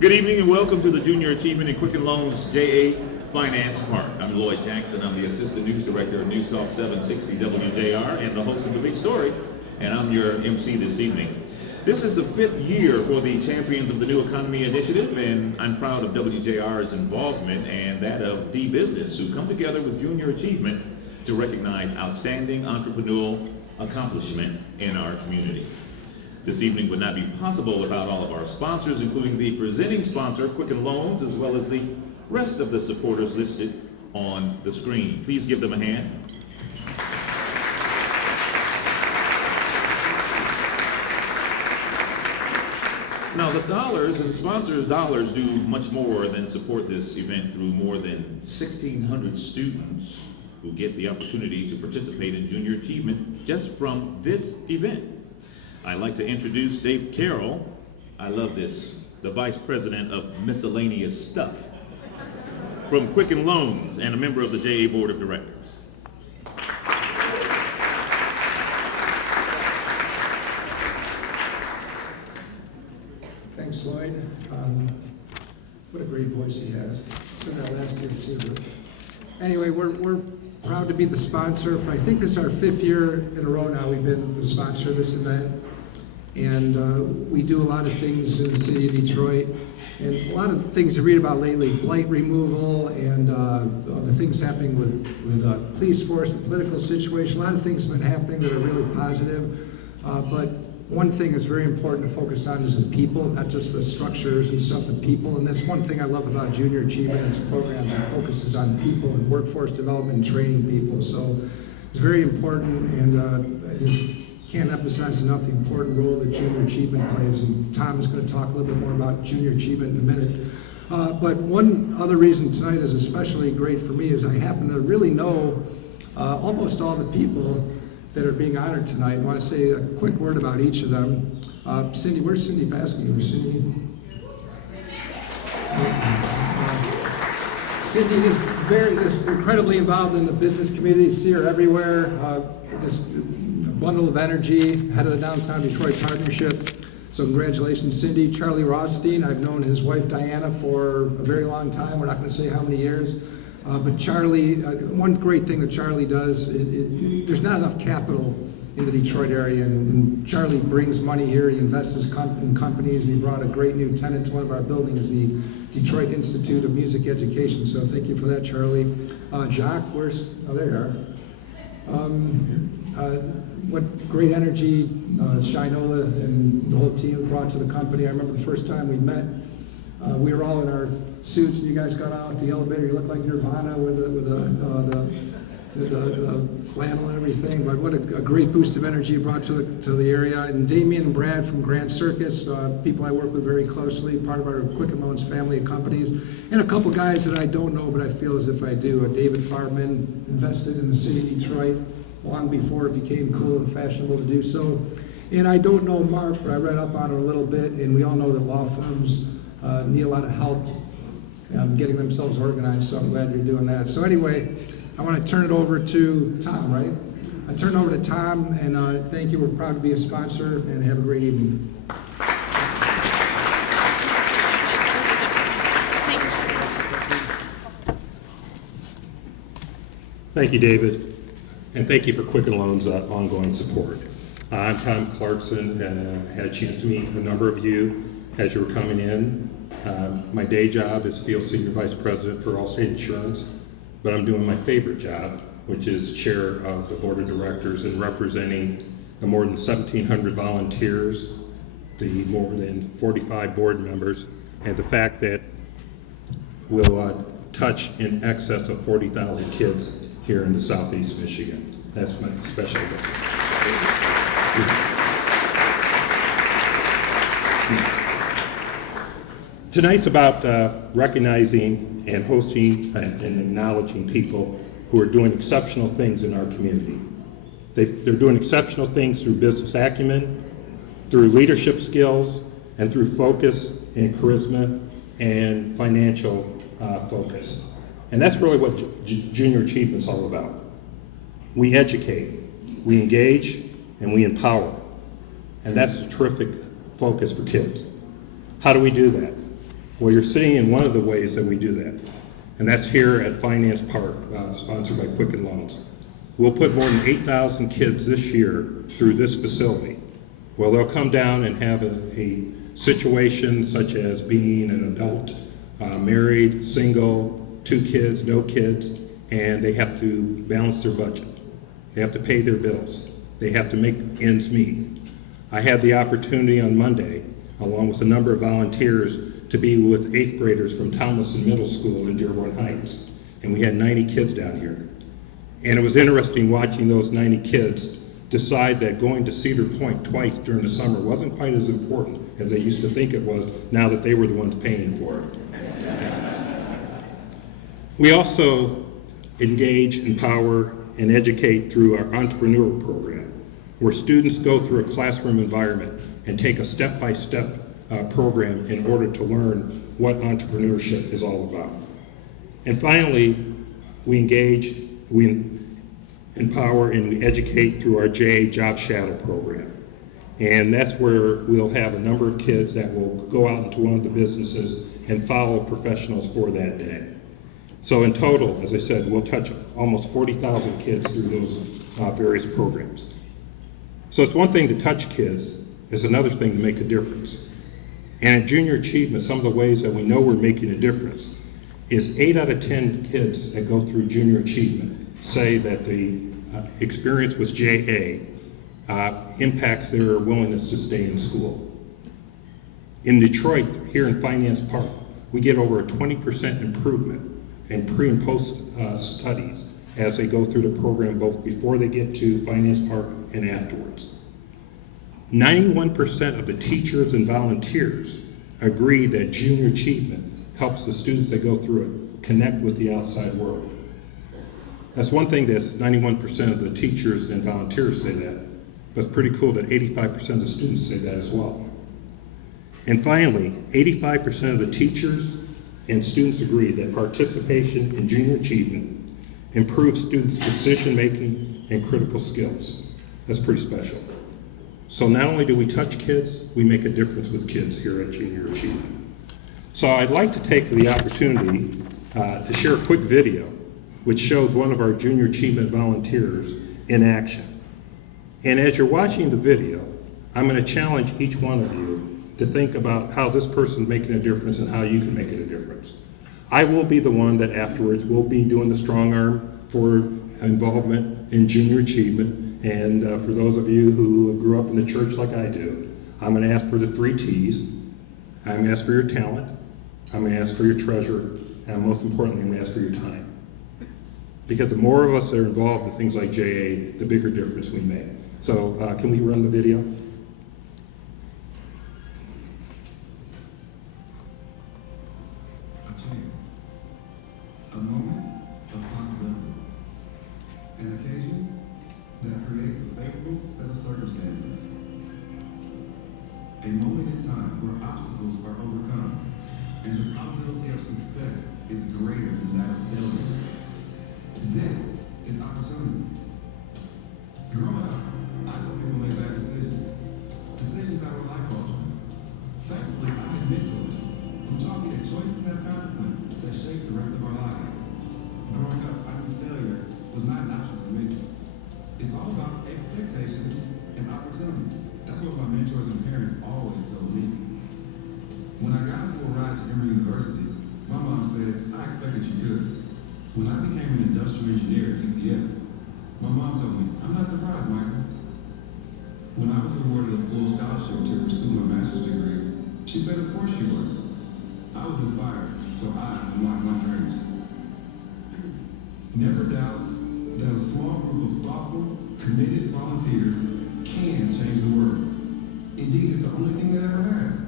Good evening and welcome to the Junior Achievement and Quicken Loans JA Finance Park. I'm Lloyd Jackson. I'm the Assistant News Director of News Talk 760 WJR and the host of The Big Story, and I'm your MC this evening. This is the 5th year for the Champions of the New Economy Initiative, and I'm proud of WJR's involvement and that of dBusiness, who come together with Junior Achievement to recognize outstanding entrepreneurial accomplishment in our community. This evening would not be possible without all of our sponsors, including the presenting sponsor, Quicken Loans, as well as the rest of the supporters listed on the screen. Please give them a hand. Now, the dollars and sponsors' dollars do much more than support this event through more than 1,600 students who get the opportunity to participate in Junior Achievement just from this event. I'd like to introduce Dave Carroll, I love this, the Vice President of Miscellaneous Stuff, from Quicken Loans and a member of the JA Board of Directors. Thanks, Lloyd. What a great voice he has. Said that last year too. But anyway, we're proud to be the sponsor for, I think this is our 5th year in a row now we've been the sponsor of this event. And we do a lot of things in the city of Detroit. And a lot of things you read about lately, blight removal and the things happening with police force, the political situation. A lot of things have been happening that are really positive. But one thing that's very important to focus on is the people, not just the structures and stuff, the people. And that's one thing I love about Junior Achievement. Its programs and focuses on people and workforce development and training people. So it's very important, and I just can't emphasize enough the important role that Junior Achievement plays. And Tom is going to talk a little bit more about Junior Achievement in a minute. But one other reason tonight is especially great for me is I happen to really know almost all the people that are being honored tonight. I want to say a quick word about each of them. Cindy, where's Cindy Baskin? Cindy? Cindy is incredibly involved in the business community. See her everywhere. This bundle of energy, head of the Downtown Detroit Partnership. So congratulations, Cindy. Charlie Rothstein, I've known his wife Diana for a very long time. We're not going to say how many years. But Charlie, one great thing that Charlie does, there's not enough capital in the Detroit area, and Charlie brings money here. He invests in companies, and he brought a great new tenant to one of our buildings, the Detroit Institute of Music Education. So thank you for that, Charlie. Jacques, there you are. What great energy Shinola and the whole team brought to the company. I remember the first time we met, we were all in our suits, and you guys got out of the elevator. You looked like Nirvana with the flannel and everything. But what a great boost of energy you brought to the area. And Damien and Brad from Grand Circus, people I work with very closely, part of our Quicken Loans family of companies. And a couple guys that I don't know, but I feel as if I do. David Farman invested in the city of Detroit long before it became cool and fashionable to do so. And I don't know Mark, but I read up on it a little bit, and we all know that law firms need a lot of help getting themselves organized, so I'm glad you're doing that. So anyway, I want to turn it over to Tom, right? I turn it over to Tom, and thank you. We're proud to be a sponsor, and have a great evening. Thank you, David. And thank you for Quicken Loans' ongoing support. I'm Tom Clarkson. Had a chance to meet a number of you as you were coming in. My day job is Field Senior Vice President for Allstate Insurance, but I'm doing my favorite job, which is Chair of the Board of Directors and representing the more than 1,700 volunteers, the more than 45 board members, and the fact that we'll touch in excess of 40,000 kids here in the Southeast Michigan. That's my special day. Tonight's about recognizing and hosting and acknowledging people who are doing exceptional things in our community. They're doing exceptional things through business acumen, through leadership skills, and through focus and charisma and financial focus. And that's really what Junior Achievement's all about. We educate, we engage, and we empower. And that's a terrific focus for kids. How do we do that? Well, you're sitting in one of the ways that we do that, and that's here at Finance Park, sponsored by Quicken Loans. We'll put more than 8,000 kids this year through this facility. Well, they'll come down and have a situation such as being an adult, married, single, 2 kids, no kids, and they have to balance their budget. They have to pay their bills. They have to make ends meet. I had the opportunity on Monday, along with a number of volunteers, to be with 8th graders from Tomlinson Middle School in Dearborn Heights, and we had 90 kids down here. And it was interesting watching those 90 kids decide that going to Cedar Point twice during the summer wasn't quite as important as they used to think it was, now that they were the ones paying for it. We also engage, empower, and educate through our entrepreneur program, where students go through a classroom environment and take a step-by-step program in order to learn what entrepreneurship is all about. And finally, we engage, we empower, and we educate through our JA Job Shadow program. And that's where we'll have a number of kids that will go out into one of the businesses and follow professionals for that day. So in total, as I said, we'll touch almost 40,000 kids through those various programs. So it's one thing to touch kids, it's another thing to make a difference. And at Junior Achievement, some of the ways that we know we're making a difference is 8 out of 10 kids that go through Junior Achievement say that the experience with JA impacts their willingness to stay in school. In Detroit, here in Finance Park, we get over a 20% improvement in pre and post studies as they go through the program, both before they get to Finance Park and afterwards. 91% of the teachers and volunteers agree that Junior Achievement helps the students that go through it connect with the outside world. That's one thing that 91% of the teachers and volunteers say that, but it's pretty cool that 85% of the students say that as well. And finally, 85% of the teachers and students agree that participation in Junior Achievement improves students' decision-making and critical skills. That's pretty special. So not only do we touch kids, we make a difference with kids here at Junior Achievement. So I'd like to take the opportunity to share a quick video which shows one of our Junior Achievement volunteers in action. And as you're watching the video, I'm going to challenge each one of you to think about how this person's making a difference and how you can make it a difference. I will be the one that afterwards will be doing the strong arm for involvement in Junior Achievement. And for those of you who grew up in the church like I do, I'm going to ask for the 3 T's. I'm going to ask for your talent. I'm going to ask for your treasure. And most importantly, I'm going to ask for your time. Because the more of us that are involved in things like JA, the bigger difference we make. So can we run the video? A chance, a moment of possibility, an occasion that creates a favorable set of circumstances, a moment in time where obstacles are overcome and the probability of success is greater than that of failure. This is opportunity. Growing up, I saw people make bad decisions that were life-altering. Thankfully, I had mentors who taught me that choices have consequences that shape the rest of our lives. Growing up, I knew failure was not an option for me. It's all about expectations and opportunities. That's what my mentors and parents always told me. When I got into a ride to Emory University, my mom said, I expected you could. When I became an industrial engineer at UPS, my mom told me, I'm not surprised, Michael. When I was awarded a full scholarship to pursue my master's degree, she said, of course you were. I was inspired, so I unlocked my dreams. Never doubt that a small group of thoughtful, committed volunteers can change the world. Indeed, it's the only thing that ever has.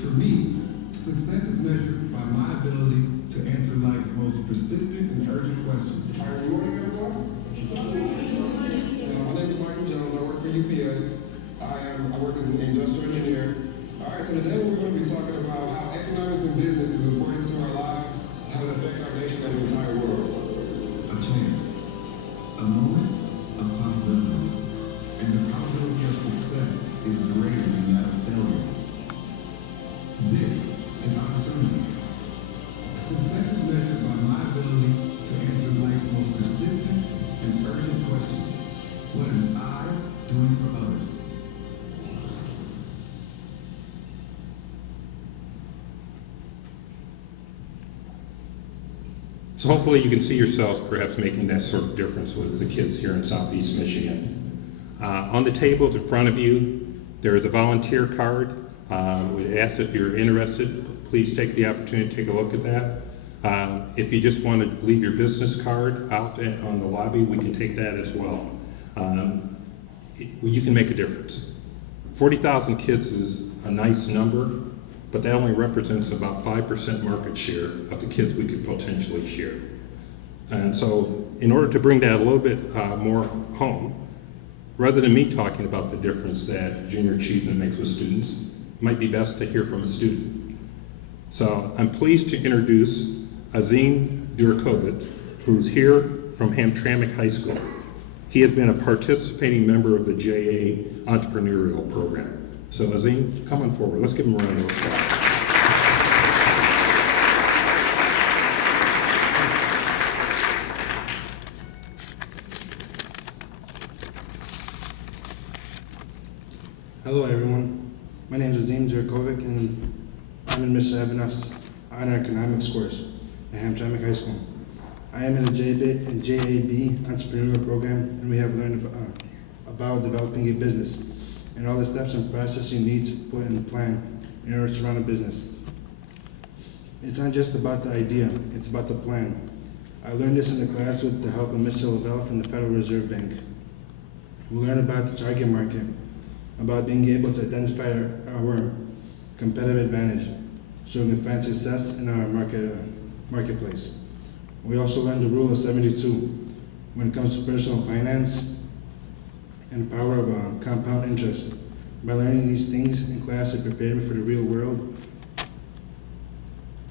For me, success is measured by my ability to answer life's most persistent and urgent question. All right, good morning, everyone. My name is Michael Jones. I work for UPS. I work as an industrial engineer. All right, so today we're going to be talking about how economics and business is important to our lives, how it affects our nation and the entire world. A chance, a moment of possibility, and the probability of success is greater than that of failure. This Success is measured by my ability to answer life's most persistent and urgent question. What am I doing for others? So hopefully you can see yourselves perhaps making that sort of difference with the kids here in Southeast Michigan. On the table in front of you, there is a volunteer card. We'd ask if you're interested, please take the opportunity to take a look at that. If you just want to leave your business card out on the lobby, we can take that as well. You can make a difference. 40,000 kids is a nice number, but that only represents about 5% market share of the kids we could potentially share. And so in order to bring that a little bit more home, rather than me talking about the difference that junior achievement makes with students, it might be best to hear from a student. So I'm pleased to introduce Azim Durakovic, who's here from Hamtramck High School. He has been a participating member of the JA Entrepreneurial Program. So Azim, come on forward. Let's give him a round of applause. Hello everyone, my name is Azim Durakovic and I'm in Mr. Evanov's Honor Economics course at Hamtramck High School. I am in the JAB Entrepreneurial Program and we have learned about developing a business and all the steps and process you need to put in a plan in order to run a business. It's not just about the idea, it's about the plan. I learned this in the class with the help of Mr. Lavelle from the Federal Reserve Bank. We learned about the target market, about being able to identify our competitive advantage so we can find success in our marketplace. We also learned the rule of 72 when it comes to personal finance and the power of compound interest. By learning these things in class, it prepared me for the real world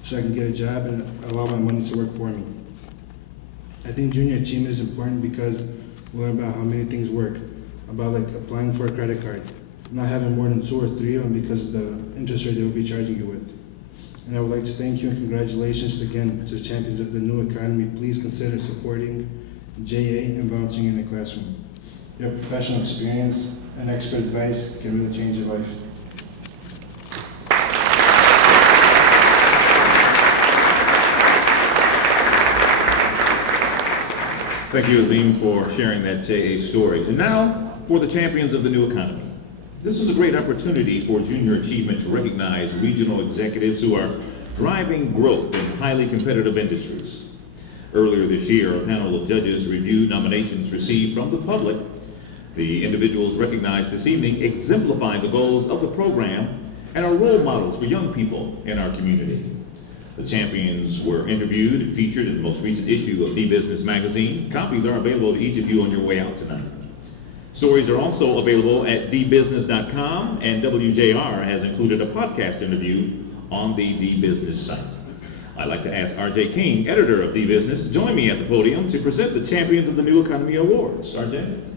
so I can get a job and allow my money to work for me. I think junior achievement is important because we learn about how many things work, about like applying for a credit card, not having more than 2 or 3 of them because of the interest rate they will be charging you with. And I would like to thank you and congratulations again to the champions of the new economy. Please consider supporting JA and volunteering in the classroom. Your professional experience and expert advice can really change your life. Thank you, Azim, for sharing that JA story. And now for the champions of the new economy. This is a great opportunity for junior achievement to recognize regional executives who are driving growth in highly competitive industries. Earlier this year, a panel of judges reviewed nominations received from the public. The individuals recognized this evening exemplify the goals of the program and are role models for young people in our community. The champions were interviewed and featured in the most recent issue of dBusiness magazine. Copies are available to each of you on your way out tonight. Stories are also available at dBusiness.com, and WJR has included a podcast interview on the dBusiness site. I'd like to ask RJ King, editor of dBusiness, to join me at the podium to present the Champions of the New Economy Awards. RJ?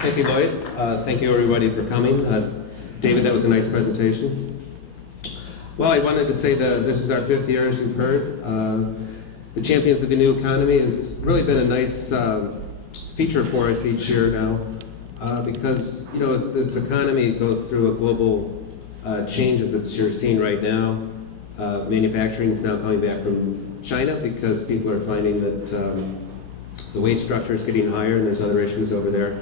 Thank you, Lloyd. Thank you, everybody, for coming. David, that was a nice presentation. Well, I wanted to say that this is our 5th year, as you've heard. The Champions of the New Economy has really been a nice feature for us each year now, because, you know, as this economy goes through a global change as you're seeing right now, manufacturing is now coming back from China because people are finding that the wage structure is getting higher and there's other issues over there.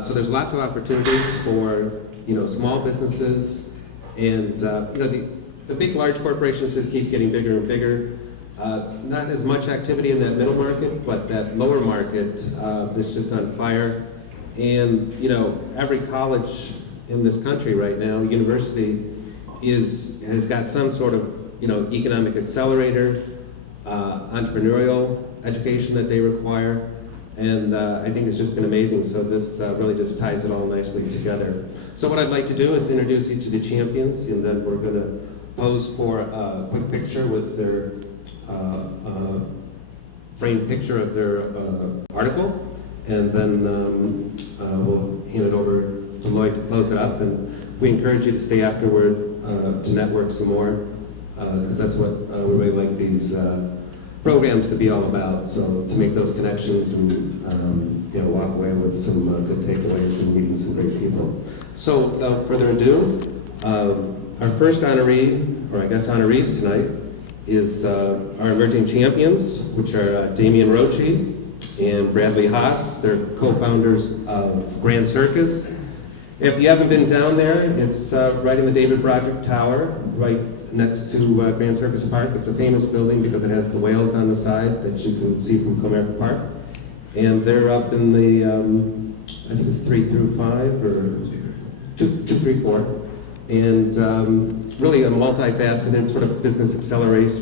So there's lots of opportunities for, you know, small businesses, and you know, the big, large corporations just keep getting bigger and bigger. Not as much activity in that middle market, but that lower market is just on fire. And you know, every college in this country right now, university, has got some sort of, you know, economic accelerator, entrepreneurial education that they require. And I think it's just been amazing. So this really just ties it all nicely together. So what I'd like to do is introduce you to the champions, and then we're going to pose for a quick picture with their framed picture of their article, and then we'll hand it over to Lloyd to close. close it up. And we encourage you to stay afterward to network some more, because that's what we really like these programs to be all about. So to make those connections and walk away with some good takeaways and meeting some great people. So without further ado, our first honoree, or I guess honorees tonight, is our emerging champions, which are Damian Roche and Bradley Haas. They're co-founders of Grand Circus. If you haven't been down there, it's right in the David Broderick Tower, right next to Grand Circus Park. It's a famous building because it has the whales on the side that you can see from Comerica Park. And they're up in the, I think it's 3 through 5, or 2, 3, 4. And really a multifaceted sort of business accelerator.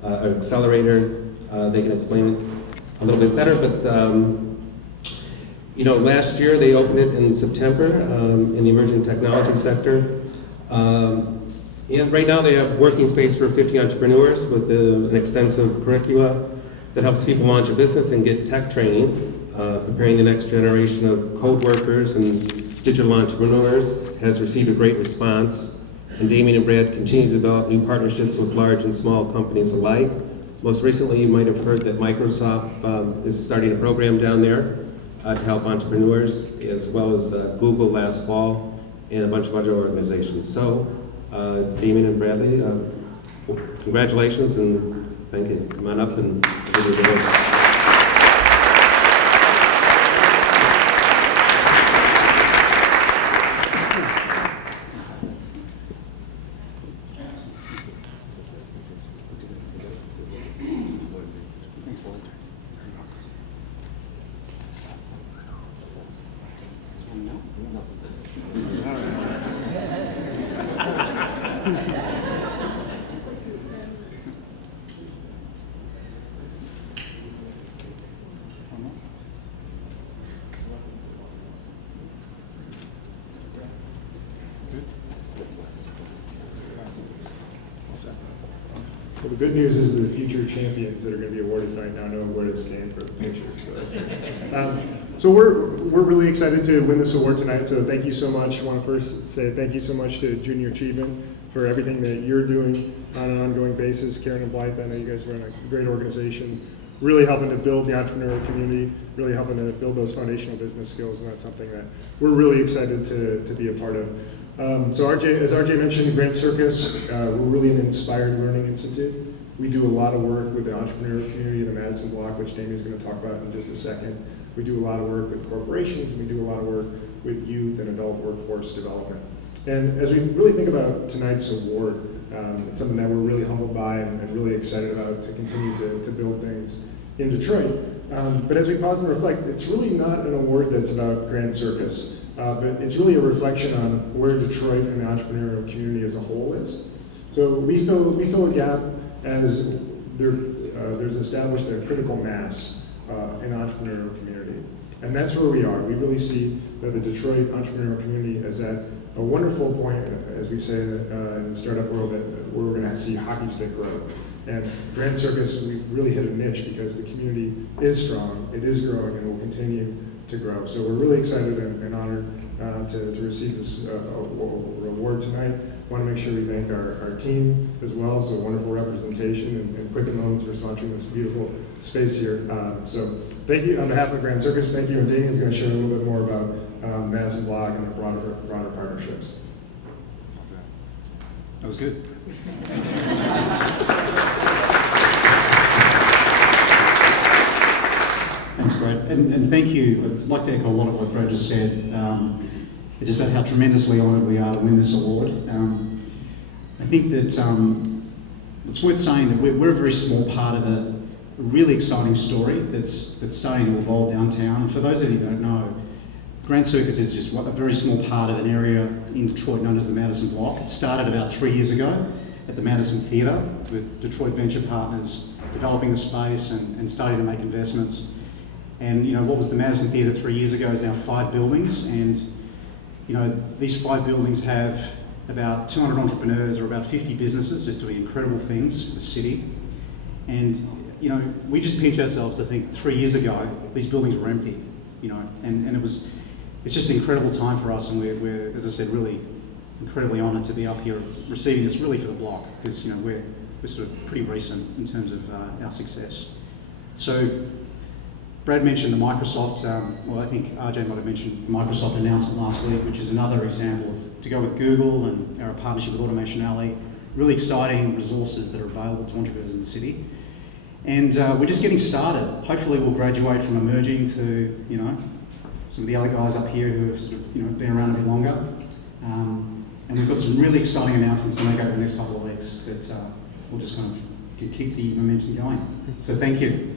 They can explain it a little bit better, but last year they opened it in September in the emerging technology sector. And right now they have working space for 50 entrepreneurs with an extensive curricula that helps people launch a business and get tech training, preparing the next generation of code workers and digital entrepreneurs. Has received a great response. And Damian and Brad continue to develop new partnerships with large and small companies alike. Most recently, you might have heard that Microsoft is starting a program down there to help entrepreneurs, as well as Google last fall, and a bunch of other organizations. So, Damian and Bradley, congratulations and thank you. Come on up and give you the vote. Well, the good news is the future champions that are going to be awarded tonight now know where to stand for the picture. So, so we're really excited to win this award tonight. So thank you so much. I want to first say thank you so much to Junior Achievement for everything that you're doing on an ongoing basis. Karen and Blythe, I know you guys run a great organization, really helping to build the entrepreneurial community, really helping to build those foundational business skills, and that's something that we're really excited to be a part of. So RJ, as RJ mentioned, Grand Circus, we're really an inspired learning institute. We do a lot of work with the entrepreneurial community of the Madison block, which Damian's going to talk about in just a second. We do a lot of work with corporations, and we do a lot of work with youth and adult workforce development. And as we really think about tonight's award, it's something that we're really humbled by and really excited about to continue to build things in Detroit. But as we pause and reflect, it's really not an award that's about Grand Circus. But it's really a reflection on where Detroit and the entrepreneurial community as a whole is. So we fill a gap as there's established a critical mass in the entrepreneurial community. And that's where we are. We really see that the Detroit entrepreneurial community is at a wonderful point, as we say in the startup world, that where we're going to see hockey stick growth. And Grand Circus, we've really hit a niche because the community is strong, it is growing, and will continue to grow. So we're really excited and honored to receive this award tonight. I want to make sure we thank our team as well, so wonderful representation, and Quicken Loans for sponsoring this beautiful space here. So thank you on behalf of Grand Circus. Thank you, and Damian's going to share a little bit more about Madison Block and our broader partnerships. That was good. Thanks, Brad. And thank you. I'd like to echo a lot of what Brad just said. Just about how tremendously honoured we are to win this award. I think that it's worth saying that we're a very small part of a really exciting story that's starting to evolve downtown. And for those of you who don't know, Grand Circus is just a very small part of an area in Detroit known as the Madison Block. It started about 3 years ago at the Madison Theatre with Detroit venture partners developing the space and starting to make investments. And what was the Madison Theatre 3 years ago is now 5 buildings, and these 5 buildings have about 200 entrepreneurs or about 50 businesses just doing incredible things for the city. And we just pinch ourselves to think 3 years ago these buildings were empty, and it was it's just an incredible time for us, and we're, as I said, really incredibly honoured to be up here receiving this really for the block, because we're sort of pretty recent in terms of our success. So Brad mentioned the Microsoft, well, I think RJ might have mentioned the Microsoft announcement last week, which is another example of, to go with Google and our partnership with Automation Alley, really exciting resources that are available to entrepreneurs in the city. And we're just getting started. Hopefully we'll graduate from emerging to, some of the other guys up here who have sort of, been around a bit longer. And we've got some really exciting announcements to make over the next couple of weeks that will just kind of keep the momentum going. So thank you.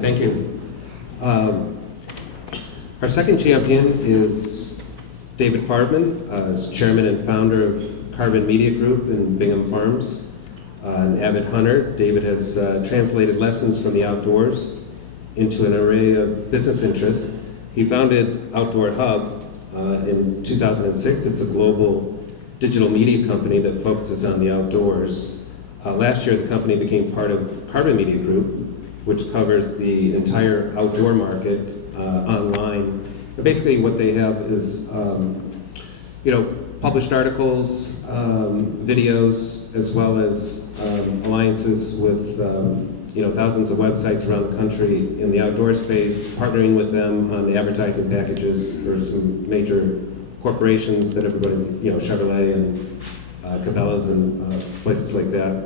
Thank you. Our second champion is David Farbman, as chairman and founder of Carbon Media Group in Bingham Farms. An avid hunter, David has translated lessons from the outdoors into an array of business interests. He founded Outdoor Hub in 2006. It's a global digital media company that focuses on the outdoors. Last year, the company became part of Carbon Media Group, which covers the entire outdoor market online. But basically what they have is, published articles, videos, as well as alliances with, thousands of websites around the country in the outdoor space, partnering with them on advertising packages for some major corporations that everybody, Chevrolet and Cabela's and places like that.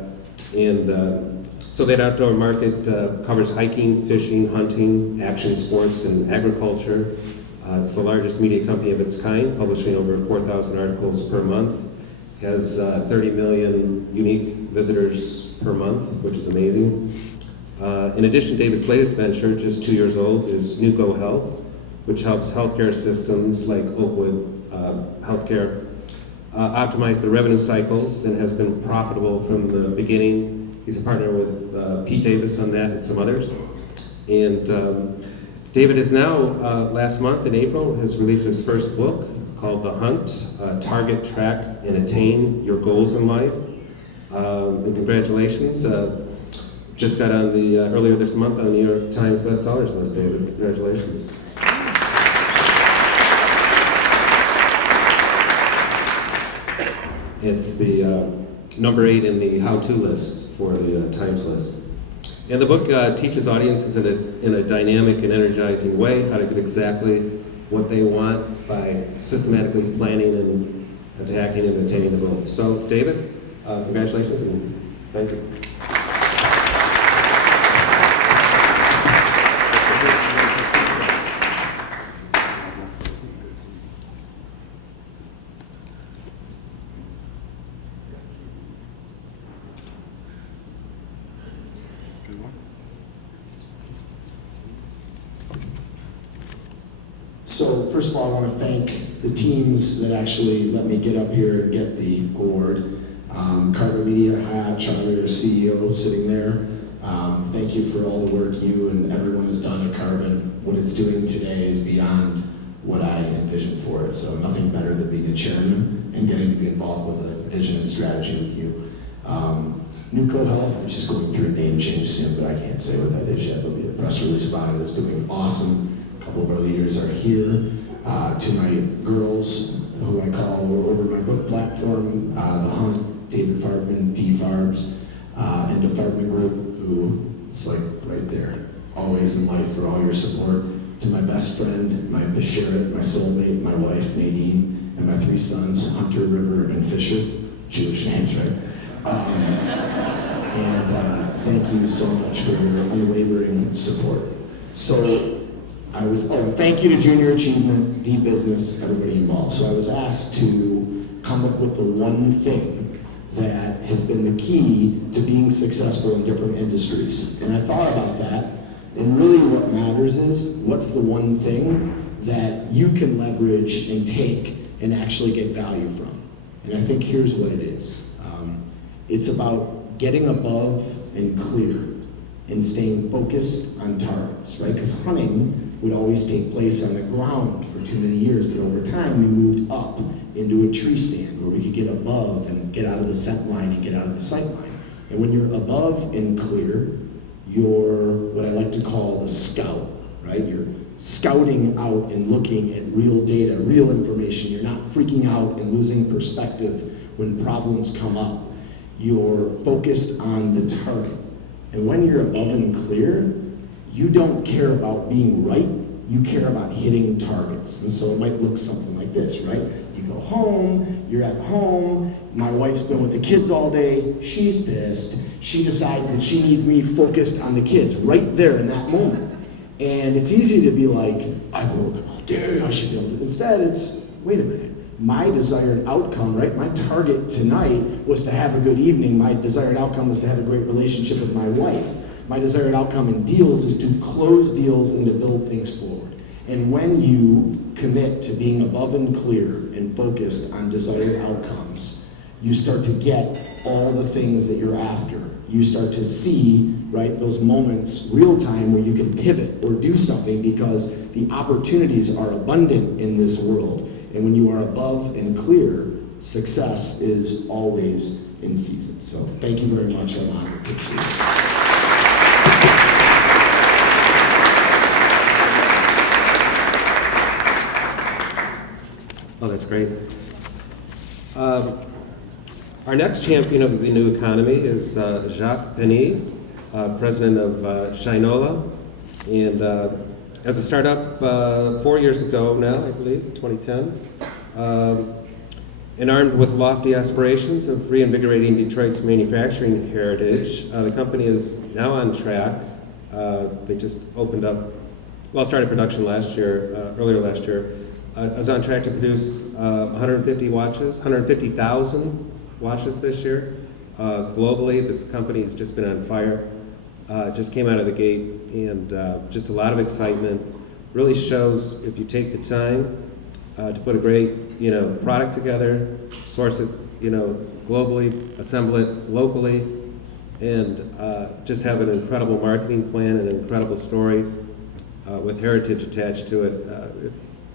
And so that outdoor market covers hiking, fishing, hunting, action sports, and agriculture. It's the largest media company of its kind, publishing over 4,000 articles per month. Has 30 million unique visitors per month, which is amazing. In addition, David's latest venture, just 2 years old, is NewGo Health, which helps healthcare systems like Oakwood Healthcare optimize their revenue cycles and has been profitable from the beginning. He's a partner with Pete Davis on that and some others. And David has now, last month in April, has released his first book called The Hunt, Target, Track, and Attain Your Goals in Life. And congratulations. Just got on the, earlier this month on the New York Times bestsellers list, David. Congratulations. It's the number 8 in the how-to list for the Times list. And the book teaches audiences in a dynamic and energizing way how to get exactly what they want by systematically planning and attacking and attaining the goals. So, David, congratulations and thank you. So first of all, I want to thank the teams that actually let me get up here and get the award. Carbon Media, Hat, Charlie, our CEO, sitting there. Thank you for all the work you and everyone has done at Carbon. What it's doing today is beyond what I envisioned for it. So nothing better than being a chairman and getting to be involved with a vision and strategy with you. NewGo Health, which is going through a name change soon, but I can't say what that is yet. There'll be a press release about it. It's doing awesome. A couple of our leaders are here. To my girls, who I call over my book platform, The Hunt, David Farbman, D Farbs, and the Farbman Group, who it's like right there, always in life for all your support. To my best friend, my Bashirat, my soulmate, my wife Nadine, and my 3 sons, Hunter, River, and Fisher. Jewish names, right? And thank you so much for your unwavering support. So thank you to Junior Achievement, dBusiness, everybody involved. So I was asked to come up with the one thing that has been the key to being successful in different industries. And I thought about that, and really what matters is, what's the one thing that you can leverage and take and actually get value from? And I think here's what it is. It's about getting above and clear and staying focused on targets, right? Because hunting would always take place on the ground for too many years, but over time we moved up into a tree stand where we could get above and get out of the scent line and get out of the sight line. And when you're above and clear, you're what I like to call the scout, right? You're scouting out and looking at real data, real information. You're not freaking out and losing perspective when problems come up. You're focused on the target. And when you're above and clear, you don't care about being right, you care about hitting targets. And so it might look something like this, right? You go home, you're at home, my wife's been with the kids all day, she's pissed, she decides that she needs me focused on the kids right there in that moment. And it's easy to be like, I've been working all day, I should be able to. Instead, it's, wait a minute, my desired outcome, right? My target tonight was to have a good evening. My desired outcome was to have a great relationship with my wife. My desired outcome in deals is to close deals and to build things forward. And when you commit to being above and clear and focused on desired outcomes, you start to get all the things that you're after. You start to see, right, those moments real time where you can pivot or do something because the opportunities are abundant in this world. And when you are above and clear, success is always in season. So thank you very much. I'm honored to see you. Oh, that's great. Our next champion of the new economy is Jacques Penny, president of Shinola. And as a startup 4 years ago now, I believe, 2010, and armed with lofty aspirations of reinvigorating Detroit's manufacturing heritage, the company is now on track. They just opened up, well, started production last year, earlier last year. Is on track to produce 150,000 watches this year. Globally, this company has just been on fire. Just came out of the gate, and just a lot of excitement. Really shows if you take the time to put a great, product together, source it, globally, assemble it locally, and just have an incredible marketing plan, an incredible story with heritage attached to it.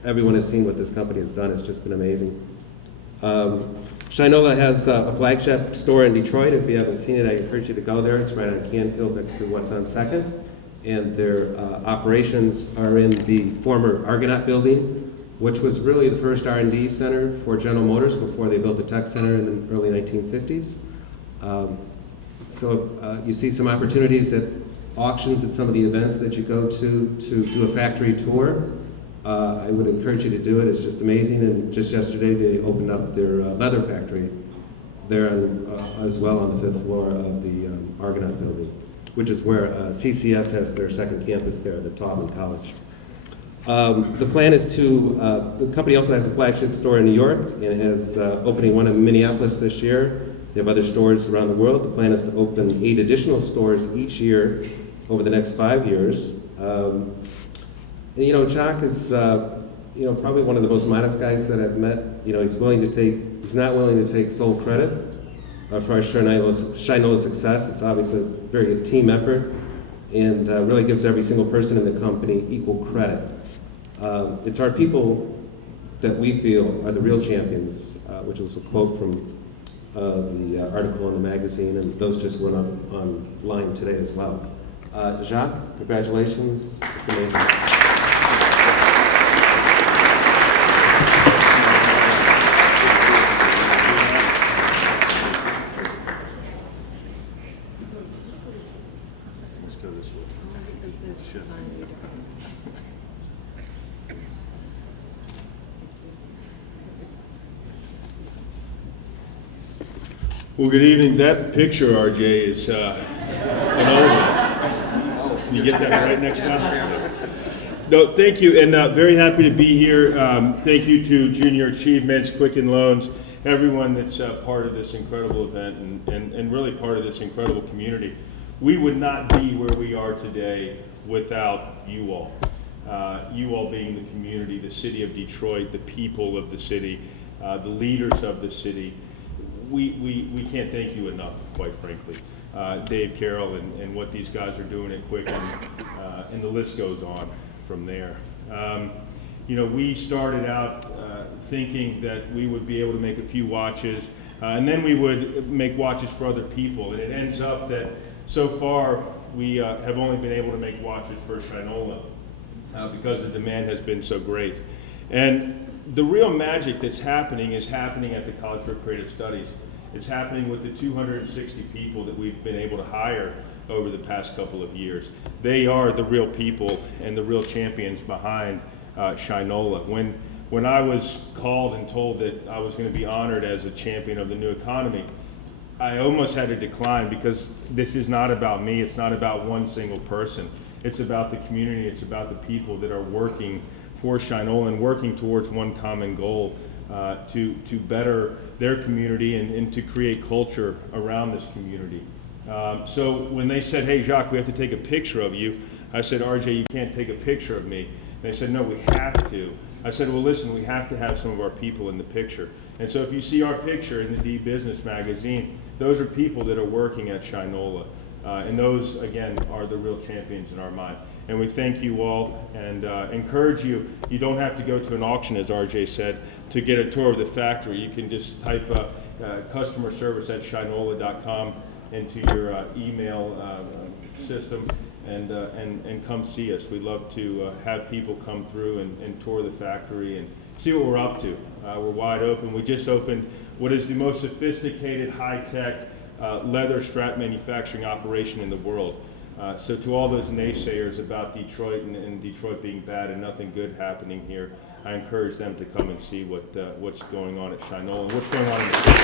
Everyone has seen what this company has done. It's just been amazing. Shinola has a flagship store in Detroit. If you haven't seen it, I encourage you to go there. It's right on Canfield next to what's on 2nd. And their operations are in the former Argonaut building, which was really the first R&D center for General Motors before they built the tech center in the early 1950s. So if you see some opportunities at auctions at some of the events that you go to do a factory tour, I would encourage you to do it. It's just amazing. And just yesterday, they opened up their leather factory there as well on the 5th floor of the Argonaut building, which is where CCS has their second campus there, the Taubman College. The plan is to, the company also has a flagship store in New York and has opening one in Minneapolis this year. They have other stores around the world. The plan is to open 8 additional stores each year over the next 5 years. And, Jacques is, probably one of the most modest guys that I've met. He's not willing to take sole credit for our Shinola success. It's obviously a very good team effort and really gives every single person in the company equal credit. It's our people that we feel are the real champions, which was a quote from the article in the magazine, and those just went up online today as well. Jacques, congratulations. It's amazing. Well, good evening. That picture, RJ, is an old one. Can you get that right next time? No, thank you, and very happy to be here. Thank you to Junior Achievements, Quicken Loans, everyone that's part of this incredible event and really part of this incredible community. We would not be where we are today without you all. You all being the community, the city of Detroit, the people of the city, the leaders of the city. We can't thank you enough, quite frankly. Dave Carroll and what these guys are doing at Quicken, and the list goes on from there. We started out thinking that we would be able to make a few watches. And then we would make watches for other people. And it ends up that so far we have only been able to make watches for Shinola because the demand has been so great. And the real magic that's happening is happening at the College for Creative Studies. It's happening with the 260 people that we've been able to hire over the past couple of years. They are the real people and the real champions behind Shinola. When I was called and told that I was going to be honored as a champion of the new economy, I almost had to decline, because this is not about me. It's not about one single person. It's about the community. It's about the people that are working for Shinola and working towards one common goal, to better their community and to create culture around this community. So when they said, "Hey, Jacques, we have to take a picture of you," I said, "RJ, you can't take a picture of me." They said, "No, we have to." I said, "Well, listen, we have to have some of our people in the picture." And so if you see our picture in the dBusiness magazine, those are people that are working at Shinola. And those, again, are the real champions in our mind. And we thank you all and encourage you. You don't have to go to an auction, as RJ said, to get a tour of the factory. You can just type customer service at shinola.com into your email system and come see us. We'd love to have people come through and tour the factory and see what we're up to. We're wide open. We just opened what is the most sophisticated, high-tech leather strap manufacturing operation in the world. So to all those naysayers about Detroit and Detroit being bad and nothing good happening here, I encourage them to come and see what's going on at Shinola and what's going on in the city.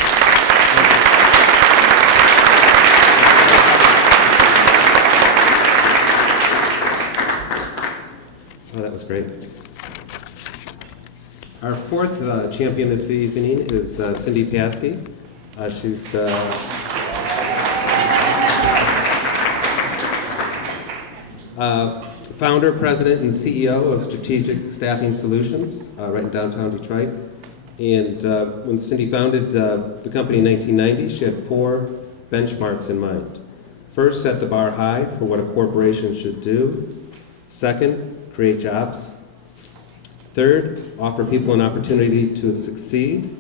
Oh, that was great. Our fourth champion this evening is Cindy Piaski. She's founder, president, and CEO of Strategic Staffing Solutions right in downtown Detroit. And when Cindy founded the company in 1990, she had 4 benchmarks in mind. First, set the bar high for what a corporation should do. Second, create jobs. Third, offer people an opportunity to succeed.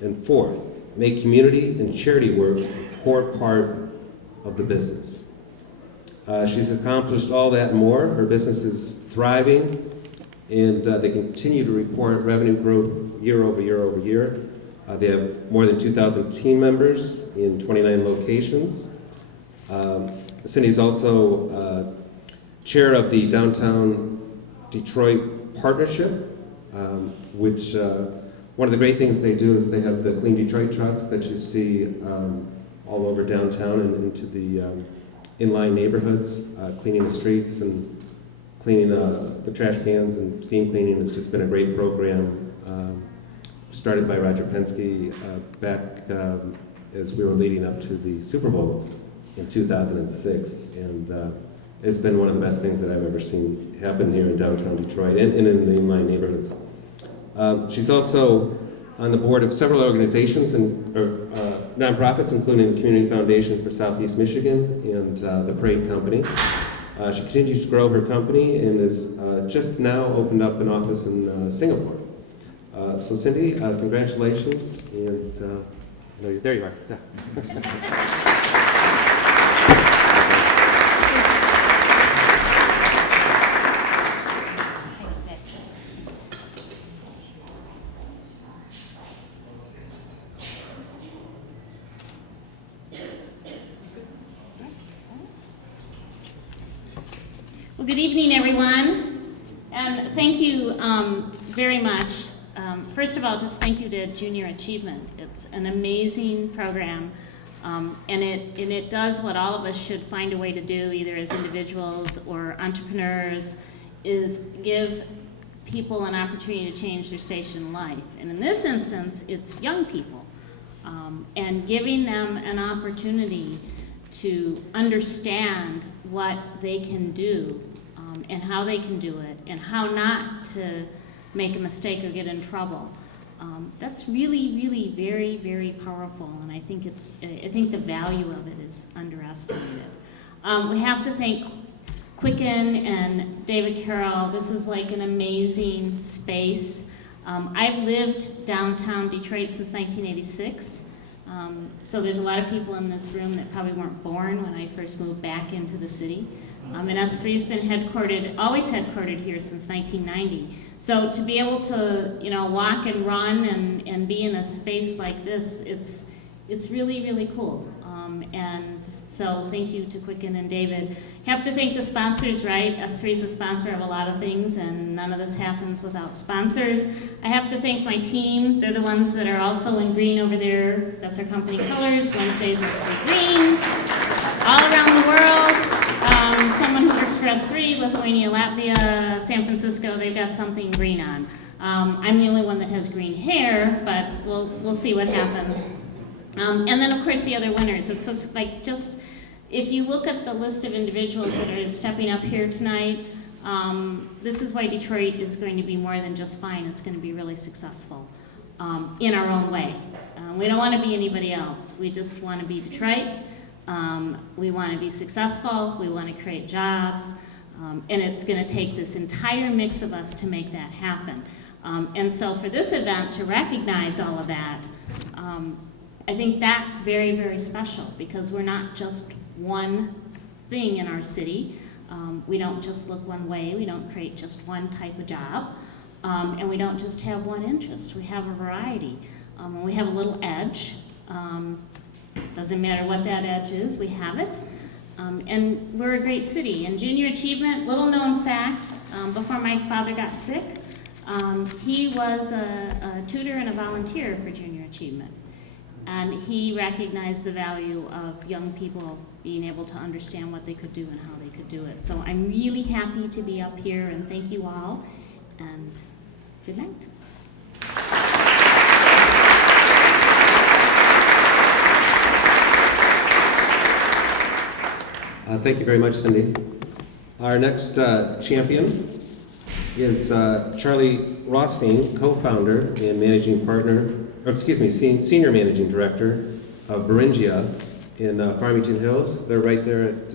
And fourth, make community and charity work a core part of the business. She's accomplished all that and more. Her business is thriving, and they continue to report revenue growth year over year over year. They have more than 2,000 team members in 29 locations. Cindy's also chair of the Downtown Detroit Partnership, which one of the great things they do is they have the Clean Detroit trucks that you see all over downtown and into the inline neighborhoods, cleaning the streets and cleaning the trash cans and steam cleaning. It's just been a great program, started by Roger Penske back as we were leading up to the Super Bowl in 2006, and it's been one of the best things that I've ever seen happen here in downtown Detroit and in the inline neighborhoods. She's also on the board of several organizations and nonprofits, including the Community Foundation for Southeast Michigan and the Parade Company. She continues to grow her company and is just now opened up an office in Singapore. So Cindy, congratulations, and no, there you are. Yeah. Well, good evening, everyone, and thank you very much. First of all, just thank you to Junior Achievement. It's an amazing program, and it does what all of us should find a way to do, either as individuals or entrepreneurs, is give people an opportunity to change their station in life. And in this instance, it's young people, and giving them an opportunity to understand what they can do and how they can do it and how not to make a mistake or get in trouble. That's really, really very, very powerful, and I think the value of it is underestimated. We have to thank Quicken and David Carroll. This is like an amazing space. I've lived downtown Detroit since 1986. So there's a lot of people in this room that probably weren't born when I first moved back into the city. And S3's been always headquartered here since 1990. So to be able to, walk and run and be in a space like this, it's really, really cool. And so thank you to Quicken and David. Have to thank the sponsors, right? S3 is a sponsor of a lot of things, and none of this happens without sponsors. I have to thank my team. They're the ones that are also in green over there. That's our company colors. Wednesdays, S3 green. All around the world. Someone who works for S3, Lithuania, Latvia, San Francisco, they've got something green on. I'm the only one that has green hair, but we'll see what happens. And then, of course, the other winners. It's just if you look at the list of individuals that are stepping up here tonight, this is why Detroit is going to be more than just fine. It's going to be really successful in our own way. We don't want to be anybody else. We just want to be Detroit. We want to be successful. We want to create jobs. And it's going to take this entire mix of us to make that happen. And so for this event, to recognize all of that, I think that's very, very special because we're not just one thing in our city. We don't just look one way. We don't create just one type of job. And we don't just have one interest. We have a variety. And we have a little edge. Doesn't matter what that edge is, we have it. And we're a great city. And Junior Achievement, little known fact, before my father got sick, he was a tutor and a volunteer for Junior Achievement. And he recognized the value of young people being able to understand what they could do and how they could do it. So I'm really happy to be up here, and thank you all, and good night. Thank you very much, Cindy. Our next champion is Charlie Rothstein, co-founder and senior managing director of Beringia in Farmington Hills. They're right there at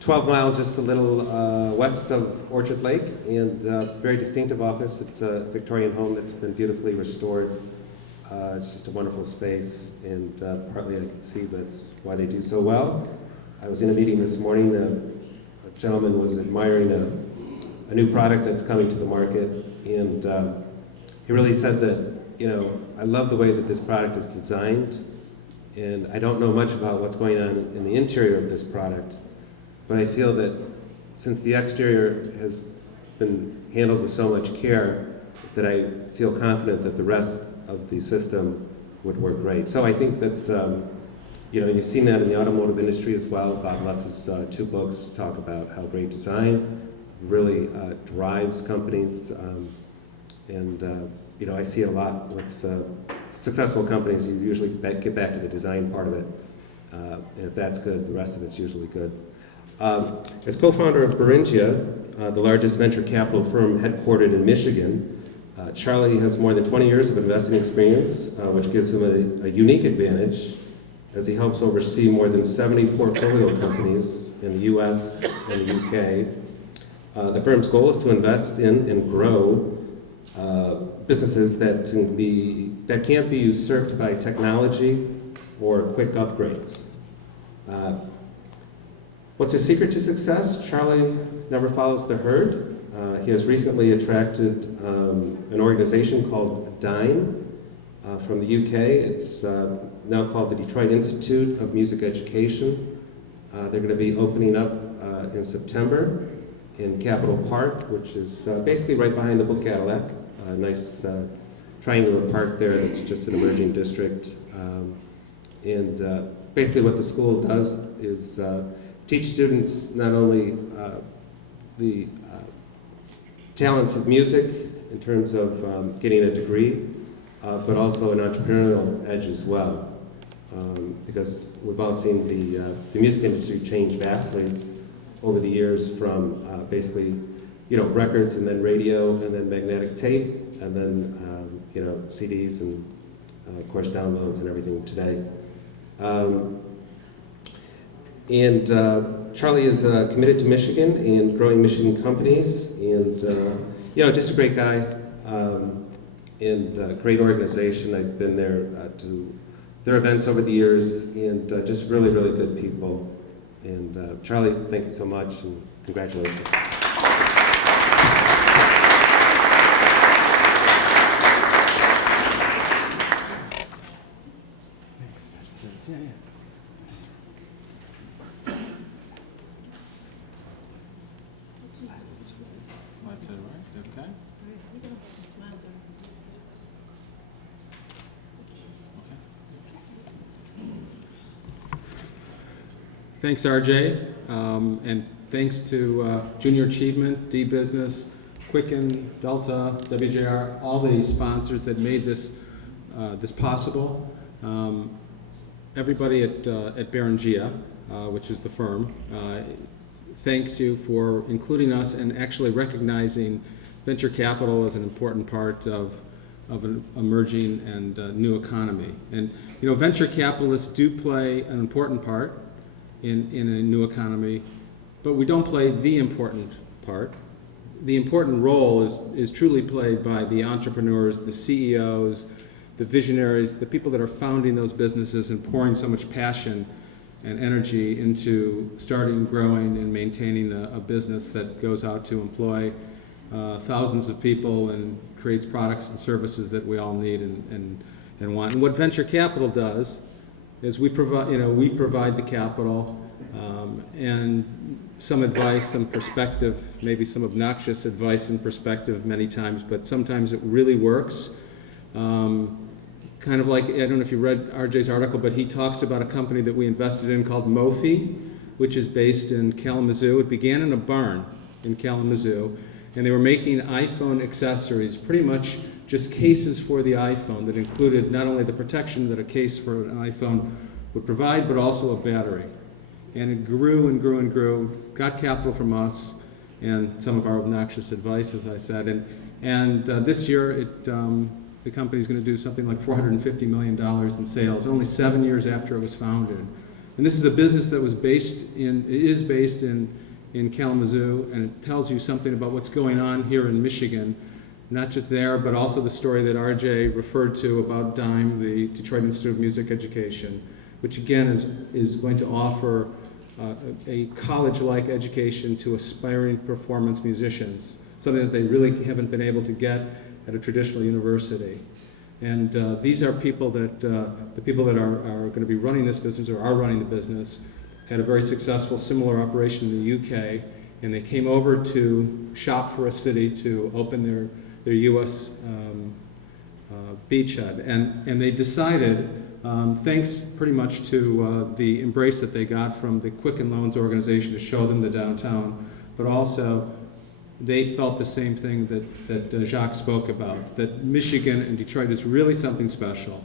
12 miles, just a little west of Orchard Lake, and very distinctive office. It's a Victorian home that's been beautifully restored. It's just a wonderful space, and partly I can see that's why they do so well. I was in a meeting this morning. A gentleman was admiring a new product that's coming to the market, and he really said that, I love the way that this product is designed, and I don't know much about what's going on in the interior of this product, but I feel that since the exterior has been handled with so much care, that I feel confident that the rest of the system would work great. So I think that's, you've seen that in the automotive industry as well. Bob Lutz's 2 books talk about how great design really drives companies, I see it a lot with successful companies. You usually get back to the design part of it, and if that's good, the rest of it's usually good. As co-founder of Beringia, the largest venture capital firm headquartered in Michigan, Charlie has more than 20 years of investing experience, which gives him a unique advantage as he helps oversee more than 70 portfolio companies in the US and the UK. The firm's goal is to invest in and grow businesses that can't be usurped by technology or quick upgrades. What's his secret to success? Charlie never follows the herd. He has recently attracted an organization called DIME from the UK. It's now called the Detroit Institute of Music Education. They're going to be opening up in September in Capitol Park, which is basically right behind the Book Cadillac. A nice triangular park there that's just an emerging district. Basically what the school does is teach students not only the talents of music in terms of getting a degree, but also an entrepreneurial edge as well. Because we've all seen the music industry change vastly over the years from basically, records and then radio and then magnetic tape and then, CDs and of course downloads and everything today. Charlie is committed to Michigan and growing Michigan companies, and just a great guy and great organization. I've been there their events over the years, and just really, really good people. And Charlie, thank you so much, and congratulations. Thanks, RJ, and thanks to Junior Achievement, dBusiness, Quicken, Delta, WJR, all the sponsors that made this possible. Everybody at Berengia, which is the firm, thanks you for including us and actually recognizing venture capital as an important part of an emerging and new economy. And you know, venture capitalists do play an important part in a new economy, but we don't play the important part. The important role is truly played by the entrepreneurs, the CEOs, the visionaries, the people that are founding those businesses and pouring so much passion and energy into starting, growing, and maintaining a business that goes out to employ thousands of people and creates products and services that we all need and want. And what venture capital does is we provide the capital and some advice, some perspective, maybe some obnoxious advice and perspective many times, but sometimes it really works. Kind of like, I don't know if you read RJ's article, but he talks about a company that we invested in called Mophie, which is based in Kalamazoo. It began in a barn in Kalamazoo, and they were making iPhone accessories, pretty much just cases for the iPhone that included not only the protection that a case for an iPhone would provide, but also a battery. And it grew and grew and grew, got capital from us and some of our obnoxious advice, as I said. And this year, the company's going to do something like $450 million in sales, only 7 years after it was founded. And this is a business that is based in Kalamazoo, and it tells you something about what's going on here in Michigan. Not just there, but also the story that RJ referred to about DIME, the Detroit Institute of Music Education, which again is going to offer a college-like education to aspiring performance musicians, something that they really haven't been able to get at a traditional university. And these are people that, the people that are going to be running this business or are running the business had a very successful similar operation in the UK, and they came over to shop for a city to open their U.S. beachhead. And they decided, thanks pretty much to the embrace that they got from the Quicken Loans organization to show them the downtown, but also they felt the same thing that Jacques spoke about, that Michigan and Detroit is really something special,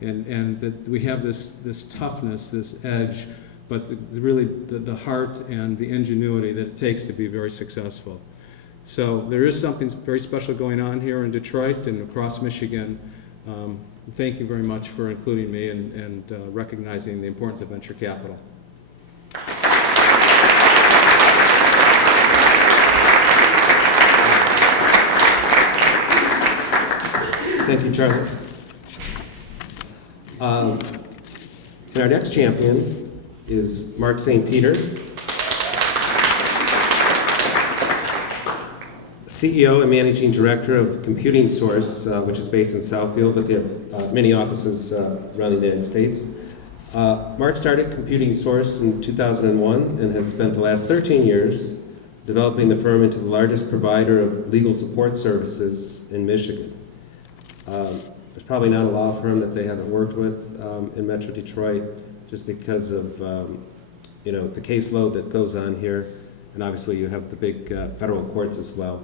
and that we have this toughness, this edge, but really the heart and the ingenuity that it takes to be very successful. So there is something very special going on here in Detroit and across Michigan. Thank you very much for including me and recognizing the importance of venture capital. Thank you, Charlie. And our next champion is Mark St. Peter, CEO and Managing Director of Computing Source, which is based in Southfield, but they have many offices around the United States. Mark started Computing Source in 2001 and has spent the last 13 years developing the firm into the largest provider of legal support services in Michigan. There's probably not a law firm that they haven't worked with in Metro Detroit, just because of the caseload that goes on here, and obviously you have the big federal courts as well.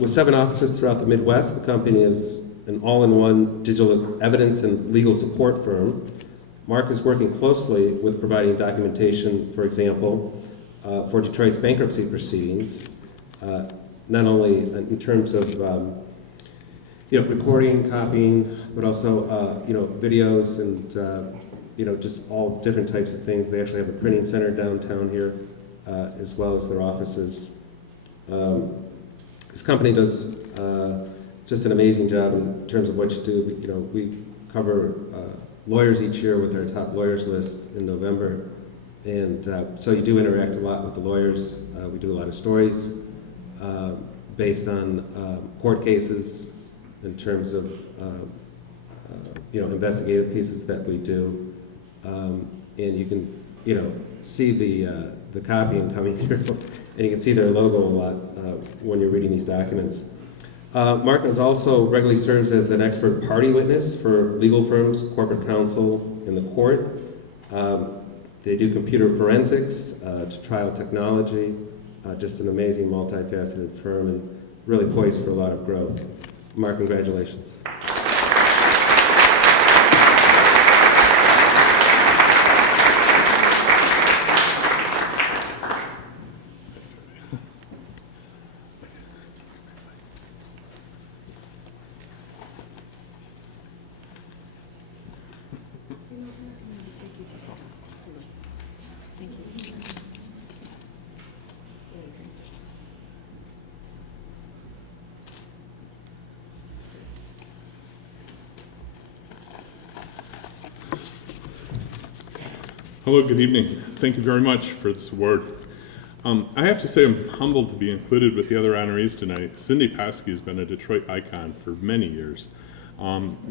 With 7 offices throughout the Midwest, the company is an all-in-one digital evidence and legal support firm. Mark is working closely with providing documentation, for example, for Detroit's bankruptcy proceedings, not only in terms of recording, copying, but also videos and just all different types of things. They actually have a printing center downtown here, as well as their offices. This company does just an amazing job in terms of what you do. We cover lawyers each year with our top lawyers list in November. And so you do interact a lot with the lawyers. We do a lot of stories based on court cases in terms of investigative pieces that we do. And you can see the copying coming through, and you can see their logo a lot when you're reading these documents. Mark also regularly serves as an expert party witness for legal firms, corporate counsel, in the court. They do computer forensics to trial technology, just an amazing multifaceted firm and really poised for a lot of growth. Mark, congratulations. Hello, good evening. Thank you very much for this award. I have to say I'm humbled to be included with the other honorees tonight. Cindy Paskey has been a Detroit icon for many years.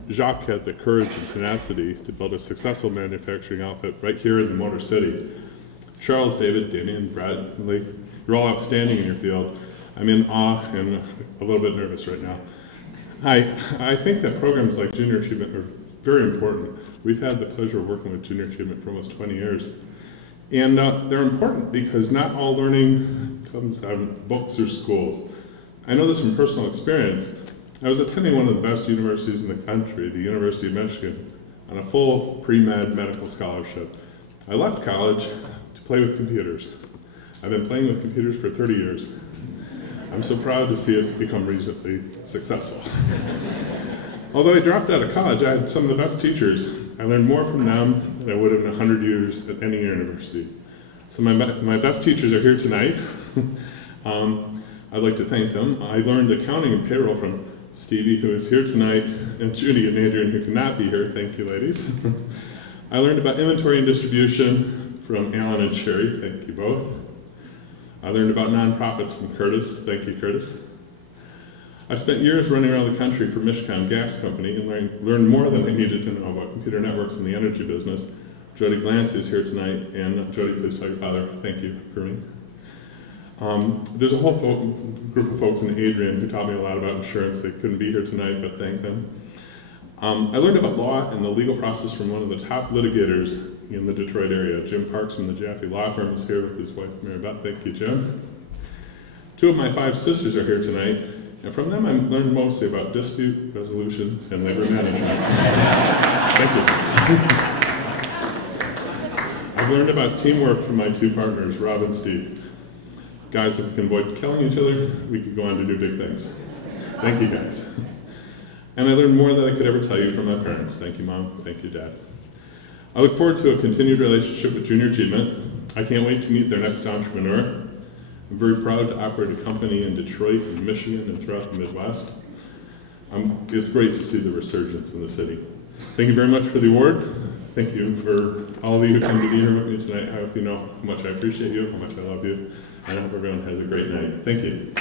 Jacques had the courage and tenacity to build a successful manufacturing outfit right here in the Motor City. Charles, David, Damian, Bradley, you're all outstanding in your field. I'm in awe and a little bit nervous right now. I think that programs like Junior Achievement are very important. We've had the pleasure of working with Junior Achievement for almost 20 years. And they're important because not all learning comes out of books or schools. I know this from personal experience. I was attending one of the best universities in the country, the University of Michigan, on a full pre-med medical scholarship. I left college to play with computers. I've been playing with computers for 30 years. I'm so proud to see it become reasonably successful. Although I dropped out of college, I had some of the best teachers. I learned more from them than I would have in 100 years at any university. So my best teachers are here tonight. I'd like to thank them. I learned accounting and payroll from Stevie, who is here tonight, and Judy and Adrian, who cannot be here. Thank you, ladies. I learned about inventory and distribution from Alan and Sherry. Thank you both. I learned about nonprofits from Curtis. Thank you, Curtis. I spent years running around the country for Michigan Gas Company and learned more than I needed to know about computer networks in the energy business. Jody Glantz is here tonight, and Jody, please tell your father thank you for me. There's a whole group of folks in Adrian who taught me a lot about insurance. They couldn't be here tonight, but thank them. I learned about law and the legal process from one of the top litigators in the Detroit area. Jim Parks from the Jaffe Law Firm is here with his wife, Mary Beth. Thank you, Jim. 2 of my 5 sisters are here tonight. And from them, I learned mostly about dispute resolution and labor management. Thank you. I've learned about teamwork from my 2 partners, Rob and Steve. Guys, if we can avoid killing each other, we could go on to do big things. Thank you, guys. And I learned more than I could ever tell you from my parents. Thank you, Mom. Thank you, Dad. I look forward to a continued relationship with Junior Achievement. I can't wait to meet their next entrepreneur. I'm very proud to operate a company in Detroit and Michigan and throughout the Midwest. It's great to see the resurgence in the city. Thank you very much for the award. Thank you for all of you who come to be here with me tonight. I hope you know how much I appreciate you, how much I love you, and I hope everyone has a great night. Thank you.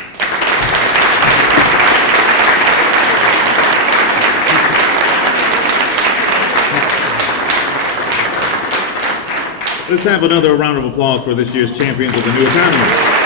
Let's have another round of applause for this year's champions of the new economy.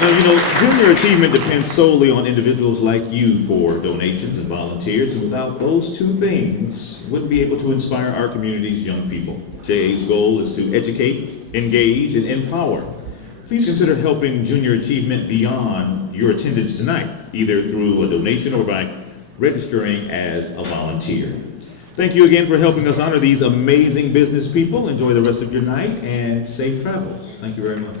Now, Junior Achievement depends solely on individuals like you for donations and volunteers, and without those 2 things, wouldn't be able to inspire our community's young people. JA's goal is to educate, engage, and empower. Please consider helping Junior Achievement beyond your attendance tonight, either through a donation or by registering as a volunteer. Thank you again for helping us honor these amazing business people. Enjoy the rest of your night and safe travels. Thank you very much.